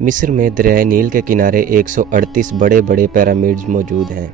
मिस्र में दरियाए नील के किनारे 138 बड़े बड़े पिरामिड्स मौजूद हैं,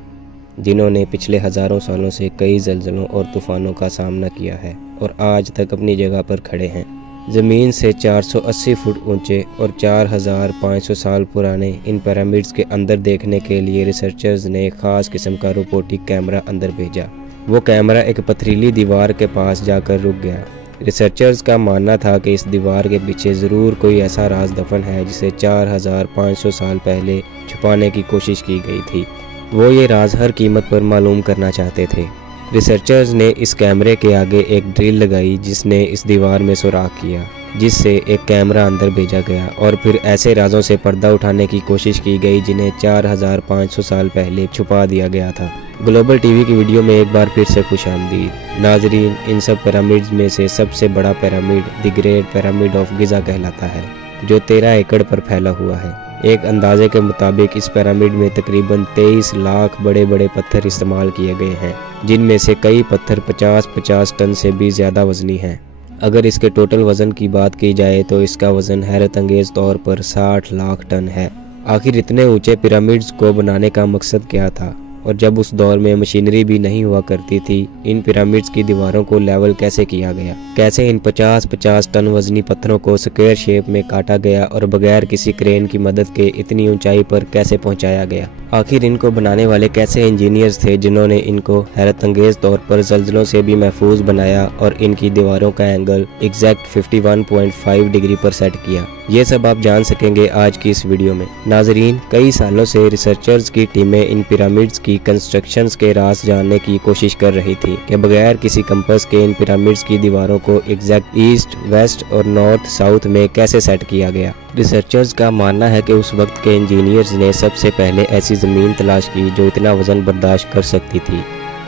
जिन्होंने पिछले हज़ारों सालों से कई ज़लज़लों और तूफ़ानों का सामना किया है और आज तक अपनी जगह पर खड़े हैं। ज़मीन से 480 फुट ऊंचे और 4500 साल पुराने इन पिरामिड्स के अंदर देखने के लिए रिसर्चर्स ने ख़ास किस्म का रोबोटिक कैमरा अंदर भेजा। वो कैमरा एक पथरीली दीवार के पास जाकर रुक गया। रिसर्चर्स का मानना था कि इस दीवार के पीछे ज़रूर कोई ऐसा राज दफन है जिसे 4500 साल पहले छुपाने की कोशिश की गई थी। वो ये राज हर कीमत पर मालूम करना चाहते थे। रिसर्चर्स ने इस कैमरे के आगे एक ड्रिल लगाई जिसने इस दीवार में सुराख किया, जिससे एक कैमरा अंदर भेजा गया और फिर ऐसे राजों से पर्दा उठाने की कोशिश की गई जिन्हें 4500 साल पहले छुपा दिया गया था। ग्लोबल टीवी की वीडियो में एक बार फिर से खुशामदीद। नाजरीन, इन सब पिरामिड्स में से सबसे बड़ा pyramid the great pyramid of Giza कहलाता है, जो 13 एकड़ पर फैला हुआ है। एक अंदाजे के मुताबिक इस पिरामिड में तकरीबन 23 लाख बड़े बड़े पत्थर इस्तेमाल किए गए हैं, जिनमें से कई पत्थर 50-50 टन से भी ज़्यादा वजनी हैं। अगर इसके टोटल वज़न की बात की जाए तो इसका वज़न हैरत अंगेज़ तौर पर 60 लाख टन है। आखिर इतने ऊंचे पिरामिड्स को बनाने का मकसद क्या था? और जब उस दौर में मशीनरी भी नहीं हुआ करती थी, इन पिरामिड्स की दीवारों को लेवल कैसे किया गया? कैसे इन 50-50 टन वजनी पत्थरों को स्क्वायर शेप में काटा गया और बगैर किसी क्रेन की मदद के इतनी ऊंचाई पर कैसे पहुंचाया गया? आखिर इनको बनाने वाले कैसे इंजीनियर्स थे जिन्होंने इनको हैरत अंगेज तौर पर ज़लज़लों से भी महफूज बनाया और इनकी दीवारों का एंगल एग्जैक्ट 51.5 डिग्री पर सेट किया? ये सब आप जान सकेंगे आज की इस वीडियो में। नाजरीन, कई सालों से रिसर्चर्स की टीमें इन पिरामिड्स की कंस्ट्रक्शंस के राज जानने की कोशिश कर रही थी कि बगैर किसी कंपास के इन पिरामिड्स की दीवारों को एग्जैक्ट ईस्ट, वेस्ट और नॉर्थ साउथ में कैसे सेट किया गया। रिसर्चर्स का मानना है कि उस वक्त के इंजीनियर्स ने सबसे पहले ऐसी ज़मीन तलाश की जो इतना वज़न बर्दाश्त कर सकती थी।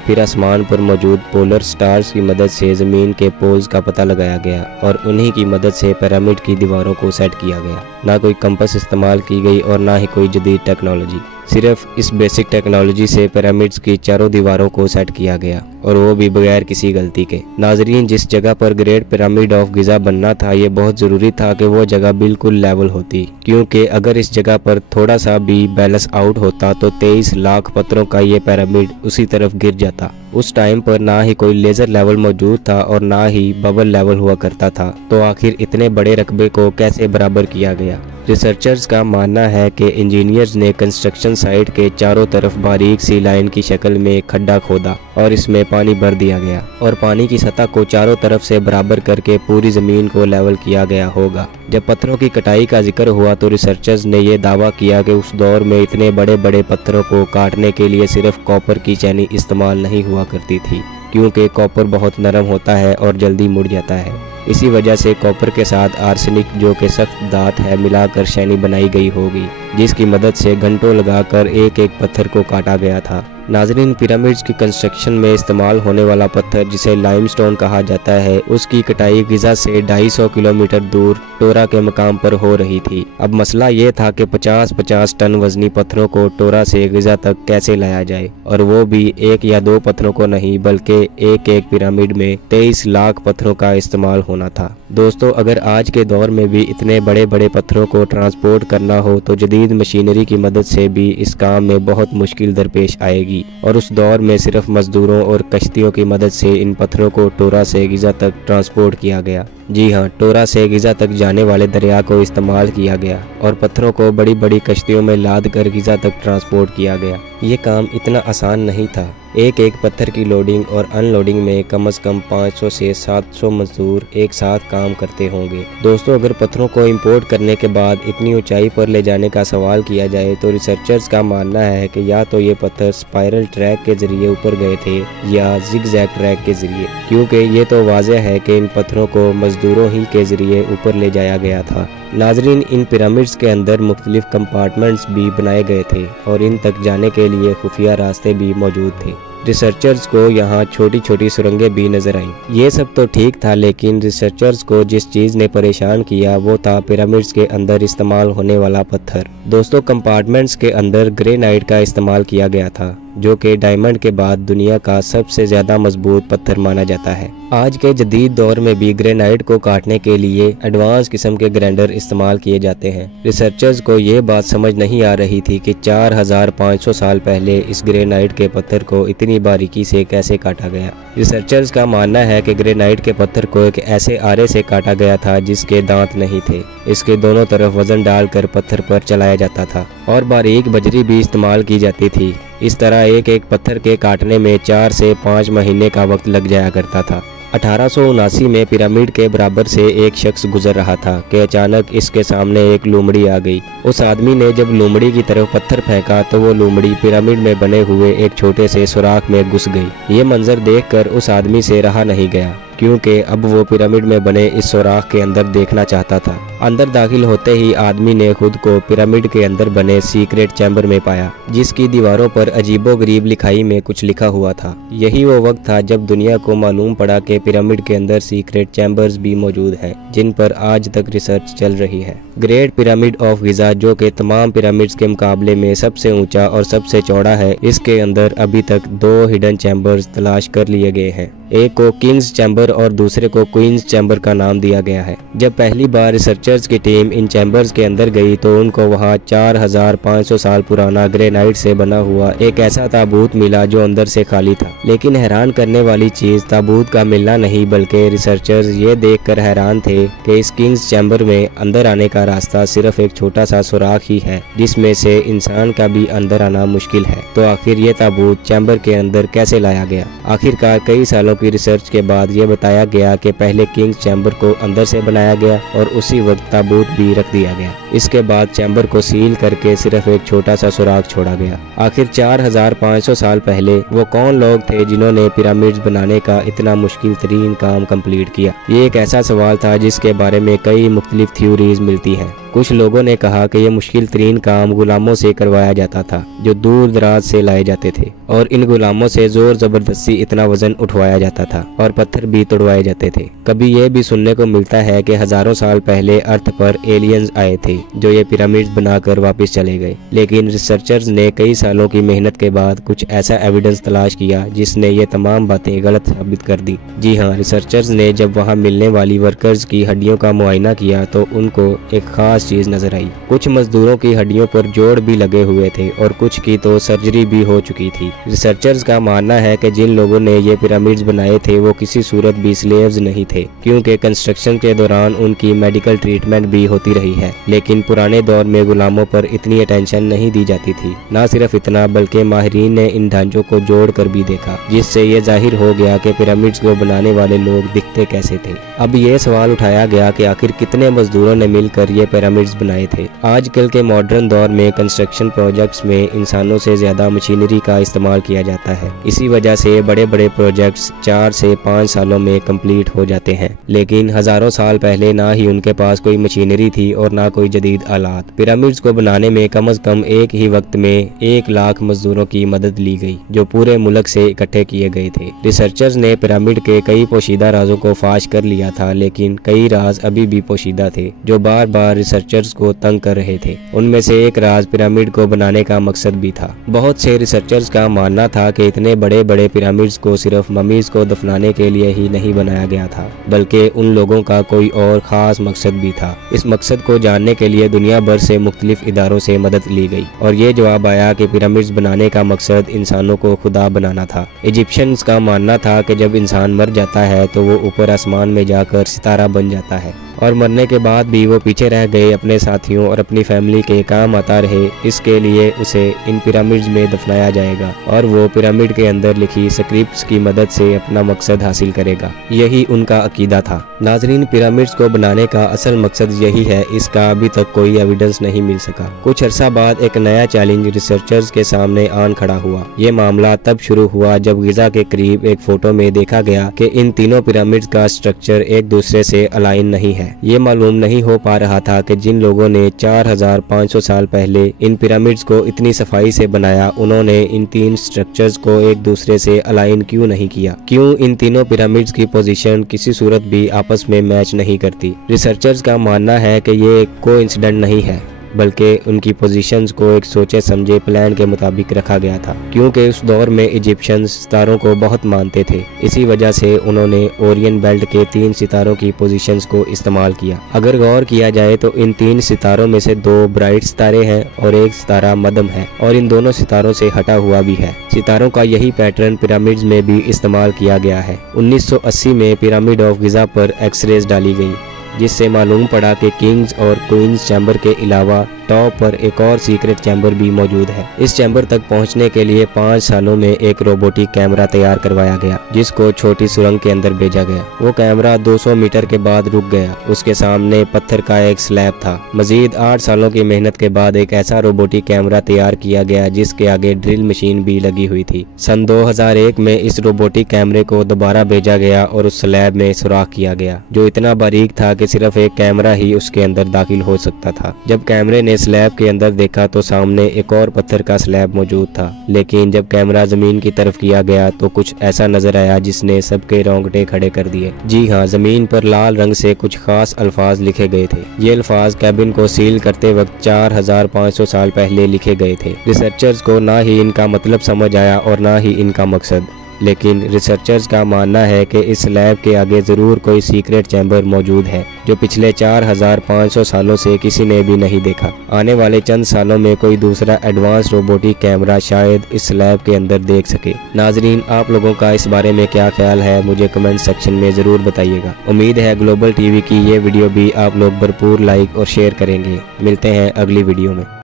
फिर आसमान पर मौजूद पोलर स्टार्स की मदद से ज़मीन के पोल्स का पता लगाया गया और उन्हीं की मदद से पिरामिड की दीवारों को सेट किया गया। ना कोई कंपास इस्तेमाल की गई और ना ही कोई जदीद टेक्नोलॉजी। सिर्फ इस बेसिक टेक्नोलॉजी से पिरामिड्स की चारों दीवारों को सेट किया गया और वो भी बगैर किसी गलती के। नाजरीन, जिस जगह पर ग्रेट पिरामिड ऑफ गिज़ा बनना था, ये बहुत ज़रूरी था कि वो जगह बिल्कुल लेवल होती, क्योंकि अगर इस जगह पर थोड़ा सा भी बैलेंस आउट होता तो 23 लाख पत्थरों का ये पिरामिड उसी तरफ गिर जाता। उस टाइम पर ना ही कोई लेज़र लेवल मौजूद था और ना ही बबल लेवल हुआ करता था, तो आखिर इतने बड़े रकबे को कैसे बराबर किया गया? रिसर्चर्स का मानना है कि इंजीनियर्स ने कंस्ट्रक्शन साइट के चारों तरफ बारीक सी लाइन की शक्ल में खड्डा खोदा और इसमें पानी भर दिया गया और पानी की सतह को चारों तरफ से बराबर करके पूरी ज़मीन को लेवल किया गया होगा। जब पत्थरों की कटाई का जिक्र हुआ तो रिसर्चर्स ने यह दावा किया कि उस दौर में इतने बड़े बड़े पत्थरों को काटने के लिए सिर्फ कॉपर की चैनी इस्तेमाल नहीं हुआ करती थी, क्योंकि कॉपर बहुत नरम होता है और जल्दी मुड़ जाता है। इसी वजह से कॉपर के साथ आर्सेनिक, जो कि सख्त धात है, मिलाकर शैनी बनाई गई होगी, जिसकी मदद से घंटों लगाकर एक एक पत्थर को काटा गया था। नाजरीन, पिरामिड्स की कंस्ट्रक्शन में इस्तेमाल होने वाला पत्थर जिसे लाइमस्टोन कहा जाता है, उसकी कटाई गिज़ा से 250 किलोमीटर दूर टोरा के मकाम पर हो रही थी। अब मसला ये था कि 50-50 टन वजनी पत्थरों को टोरा से गिज़ा तक कैसे लाया जाए, और वो भी एक या दो पत्थरों को नहीं बल्कि एक एक पिरामिड में 23 लाख पत्थरों का इस्तेमाल होना था। दोस्तों, अगर आज के दौर में भी इतने बड़े बड़े पत्थरों को ट्रांसपोर्ट करना हो तो जदीद मशीनरी की मदद से भी इस काम में बहुत मुश्किल दरपेश आएगी, और उस दौर में सिर्फ मजदूरों और कश्तियों की मदद से इन पत्थरों को टोरा से गिज़ा तक ट्रांसपोर्ट किया गया। जी हाँ, टोरा से गिज़ा तक जाने वाले दरिया को इस्तेमाल किया गया और पत्थरों को बड़ी बड़ी कश्तियों में लाद कर गिज़ा तक ट्रांसपोर्ट किया गया। ये काम इतना आसान नहीं था। एक एक पत्थर की लोडिंग और अनलोडिंग में कम से कम 500 से 700 मजदूर एक साथ काम करते होंगे। दोस्तों, अगर पत्थरों को इंपोर्ट करने के बाद इतनी ऊंचाई पर ले जाने का सवाल किया जाए तो रिसर्चर्स का मानना है कि या तो ये पत्थर स्पाइरल ट्रैक के जरिए ऊपर गए थे या जिगजैग ट्रैक के जरिए, क्योंकि ये तो वाज़ेह है कि इन पत्थरों को मजदूरों ही के जरिए ऊपर ले जाया गया था। नाजरीन, इन पिरामिड्स के अंदर मुख्तलिफ कंपार्टमेंट्स भी बनाए गए थे और इन तक जाने के लिए खुफिया रास्ते भी मौजूद थे। रिसर्चर्स को यहाँ छोटी छोटी सुरंगें भी नजर आईं। ये सब तो ठीक था, लेकिन रिसर्चर्स को जिस चीज़ ने परेशान किया वो था पिरामिड्स के अंदर इस्तेमाल होने वाला पत्थर। दोस्तों, कंपार्टमेंट्स के अंदर ग्रेनाइट का इस्तेमाल किया गया था, जो कि डायमंड के बाद दुनिया का सबसे ज्यादा मजबूत पत्थर माना जाता है। आज के जदीद दौर में भी ग्रेनाइट को काटने के लिए एडवांस किस्म के ग्राइंडर इस्तेमाल किए जाते हैं। रिसर्चर्स को ये बात समझ नहीं आ रही थी कि 4500 साल पहले इस ग्रेनाइट के पत्थर को इतनी बारीकी से कैसे काटा गया। रिसर्चर्स का मानना है कि ग्रेनाइट के पत्थर को एक ऐसे आरे से काटा गया था जिसके दांत नहीं थे। इसके दोनों तरफ वजन डालकर पत्थर पर चलाया जाता था और बारीक बजरी भी इस्तेमाल की जाती थी। इस तरह एक एक पत्थर के काटने में 4 से 5 महीने का वक्त लग जाया करता था। 1879 में पिरामिड के बराबर से एक शख्स गुजर रहा था कि अचानक इसके सामने एक लोमड़ी आ गई। उस आदमी ने जब लोमड़ी की तरफ पत्थर फेंका तो वो लोमड़ी पिरामिड में बने हुए एक छोटे से सुराख में घुस गई। ये मंजर देखकर उस आदमी से रहा नहीं गया, क्योंकि अब वो पिरामिड में बने इस सुराख के अंदर देखना चाहता था। अंदर दाखिल होते ही आदमी ने खुद को पिरामिड के अंदर बने सीक्रेट चैम्बर में पाया, जिसकी दीवारों पर अजीबोगरीब लिखाई में कुछ लिखा हुआ था। यही वो वक्त था जब दुनिया को मालूम पड़ा कि पिरामिड के अंदर सीक्रेट चैम्बर्स भी मौजूद हैं, जिन पर आज तक रिसर्च चल रही है। ग्रेट पिरामिड ऑफ गिजा, जो कि तमाम पिरामिड्स के मुकाबले में सबसे ऊंचा और सबसे चौड़ा है, इसके अंदर अभी तक 2 हिडन चैम्बर्स तलाश कर लिए गए हैं। एक को किंग्स चैम्बर और दूसरे को क्वींस चैम्बर का नाम दिया गया है। जब पहली बार रिसर्चर्स की टीम इन चैम्बर्स के अंदर गई तो उनको वहां 4500 साल पुराना ग्रेनाइट से बना हुआ एक ऐसा ताबूत मिला जो अंदर से खाली था। लेकिन हैरान करने वाली चीज ताबूत का मिलना नहीं, बल्कि रिसर्चर्स ये देखकर हैरान थे कि इस किंग्स चैम्बर में अंदर आने का रास्ता सिर्फ एक छोटा सा सुराख ही है, जिसमें से इंसान का भी अंदर आना मुश्किल है। तो आखिर ये ताबूत चैम्बर के अंदर कैसे लाया गया? आखिरकार कई सालों की रिसर्च के बाद ये बताया गया कि पहले किंग्स चैम्बर को अंदर से बनाया गया और उसी वक्त ताबूत भी रख दिया गया। इसके बाद चैम्बर को सील करके सिर्फ एक छोटा सा सुराख छोड़ा गया। आखिर 4500 साल पहले वो कौन लोग थे जिन्होंने पिरामिड्स बनाने का इतना मुश्किल तरीन काम कंप्लीट किया? ये एक ऐसा सवाल था जिसके बारे में कई मुख्तलिफ थ्योरीज मिलती हैं। कुछ लोगों ने कहा कि यह मुश्किल तरीन काम गुलामों से करवाया जाता था, जो दूर दराज से लाए जाते थे, और इन गुलामों से जोर जबरदस्ती इतना वजन उठवाया जाता था और पत्थर भी तोड़वाए जाते थे। कभी ये भी सुनने को मिलता है कि हजारों साल पहले अर्थ पर एलियंस आए थे जो ये पिरामिड्स बनाकर वापस चले गए। लेकिन रिसर्चर्स ने कई सालों की मेहनत के बाद कुछ ऐसा एविडेंस तलाश किया जिसने ये तमाम बातें गलत साबित कर दी। जी हाँ, रिसर्चर्स ने जब वहाँ मिलने वाली वर्कर्स की हड्डियों का मुआयना किया तो उनको एक खास चीज नजर आई। कुछ मजदूरों की हड्डियों पर जोड़ भी लगे हुए थे और कुछ की तो सर्जरी भी हो चुकी थी। रिसर्चर्स का मानना है कि जिन लोगों ने ये पिरामिड्स बनाए थे वो किसी सूरत भी स्लेव्स नहीं थे, क्योंकि कंस्ट्रक्शन के दौरान उनकी मेडिकल ट्रीटमेंट भी होती रही है। लेकिन पुराने दौर में गुलामों पर इतनी अटेंशन नहीं दी जाती थी। न सिर्फ इतना, बल्कि माहिरीन ने इन ढांचों को जोड़ कर भी देखा, जिससे ये जाहिर हो गया कि पिरामिड्स को बनाने वाले लोग दिखते कैसे थे। अब ये सवाल उठाया गया कि आखिर कितने मजदूरों ने मिलकर ये पिरामिड्स बनाए थे। आजकल के मॉडर्न दौर में कंस्ट्रक्शन प्रोजेक्ट्स में इंसानों से ज्यादा मशीनरी का इस्तेमाल किया जाता है। इसी वजह से बड़े बड़े प्रोजेक्ट्स 4 से 5 सालों में कंप्लीट हो जाते हैं। लेकिन हजारों साल पहले ना ही उनके पास कोई मशीनरी थी और ना कोई जदीद आलात। पिरामिड्स को बनाने में कम से कम एक ही वक्त में 1 लाख मजदूरों की मदद ली गई, जो पूरे मुल्क से इकट्ठे किए गए थे। रिसर्चर्स ने पिरामिड के कई पोशीदा राजों को फाश कर लिया था, लेकिन कई राज अभी भी पोशीदा थे जो बार बार रिसर्चर्स को तंग कर रहे थे। उनमें से एक राज पिरामिड को बनाने का मकसद भी था। बहुत से रिसर्चर्स का मानना था कि इतने बड़े बड़े पिरामिड्स को सिर्फ ममीज को दफनाने के लिए ही नहीं बनाया गया था, बल्कि उन लोगों का कोई और खास मकसद भी था। इस मकसद को जानने के लिए दुनिया भर से मुख्तलिफ इदारों से मदद ली गई और ये जवाब आया कि पिरामिड्स बनाने का मकसद इंसानों को खुदा बनाना था। इजिप्शियंस का मानना था कि जब इंसान मर जाता है तो वो ऊपर आसमान में जाकर सितारा बन जाता है और मरने के बाद भी वो पीछे रह गए अपने साथियों और अपनी फैमिली के काम आता रहे। इसके लिए उसे इन पिरामिड्स में दफनाया जाएगा और वो पिरामिड के अंदर लिखी स्क्रिप्ट्स की मदद से अपना मकसद हासिल करेगा। यही उनका अकीदा था। नाजरीन, पिरामिड्स को बनाने का असल मकसद यही है, इसका अभी तक कोई एविडेंस नहीं मिल सका। कुछ अरसा बाद एक नया चैलेंज रिसर्चर्स के सामने आन खड़ा हुआ। ये मामला तब शुरू हुआ जब गिजा के करीब एक फोटो में देखा गया कि इन तीनों पिरामिड्स का स्ट्रक्चर एक दूसरे से अलाइन नहीं है। ये मालूम नहीं हो पा रहा था कि जिन लोगों ने 4500 साल पहले इन पिरामिड्स को इतनी सफाई से बनाया, उन्होंने इन 3 स्ट्रक्चर्स को एक दूसरे से अलाइन क्यों नहीं किया। क्यों इन तीनों पिरामिड्स की पोजीशन किसी सूरत भी आपस में मैच नहीं करती। रिसर्चर्स का मानना है कि ये कोइंसिडेंट नहीं है, बल्कि उनकी पोजीशंस को एक सोचे समझे प्लान के मुताबिक रखा गया था, क्योंकि उस दौर में इजिप्शियंस सितारों को बहुत मानते थे। इसी वजह से उन्होंने ओरियन बेल्ट के 3 सितारों की पोजीशंस को इस्तेमाल किया। अगर गौर किया जाए तो इन 3 सितारों में से 2 ब्राइट सितारे हैं और एक सितारा मध्यम है और इन दोनों सितारों से हटा हुआ भी है। सितारों का यही पैटर्न पिरामिड्स में भी इस्तेमाल किया गया है। 1980 में पिरामिड ऑफ गिजा पर एक्सरेज डाली गई, जिससे मालूम पड़ा कि किंग्स और क्वींस चैम्बर के अलावा टॉप पर एक और सीक्रेट चैम्बर भी मौजूद है। इस चैम्बर तक पहुंचने के लिए 5 सालों में एक रोबोटिक कैमरा तैयार करवाया गया, जिसको छोटी सुरंग के अंदर भेजा गया। वो कैमरा 200 मीटर के बाद रुक गया। उसके सामने पत्थर का एक स्लैब था। मजीद 8 सालों की मेहनत के बाद एक ऐसा रोबोटिक कैमरा तैयार किया गया जिसके आगे ड्रिल मशीन भी लगी हुई थी। सन 2001 में इस रोबोटिक कैमरे को दोबारा भेजा गया और उस स्लैब में सुराख किया गया, जो इतना बारीक था कि सिर्फ एक कैमरा ही उसके अंदर दाखिल हो सकता था। जब कैमरे ने स्लैब के अंदर देखा तो सामने एक और पत्थर का स्लैब मौजूद था, लेकिन जब कैमरा जमीन की तरफ किया गया तो कुछ ऐसा नजर आया जिसने सबके रोंगटे खड़े कर दिए। जी हाँ, जमीन पर लाल रंग से कुछ खास अल्फाज लिखे गए थे। ये अल्फाज कैबिन को सील करते वक्त 4500 साल पहले लिखे गए थे। रिसर्चर्स को ना ही इनका मतलब समझ आया और ना ही इनका मकसद, लेकिन रिसर्चर्स का मानना है कि इस लैब के आगे ज़रूर कोई सीक्रेट चैम्बर मौजूद है जो पिछले 4500 सालों से किसी ने भी नहीं देखा। आने वाले चंद सालों में कोई दूसरा एडवांस रोबोटिक कैमरा शायद इस लैब के अंदर देख सके। नाजरीन, आप लोगों का इस बारे में क्या ख्याल है मुझे कमेंट सेक्शन में ज़रूर बताइएगा। उम्मीद है ग्लोबल टीवी की ये वीडियो भी आप लोग भरपूर लाइक और शेयर करेंगे। मिलते हैं अगली वीडियो में।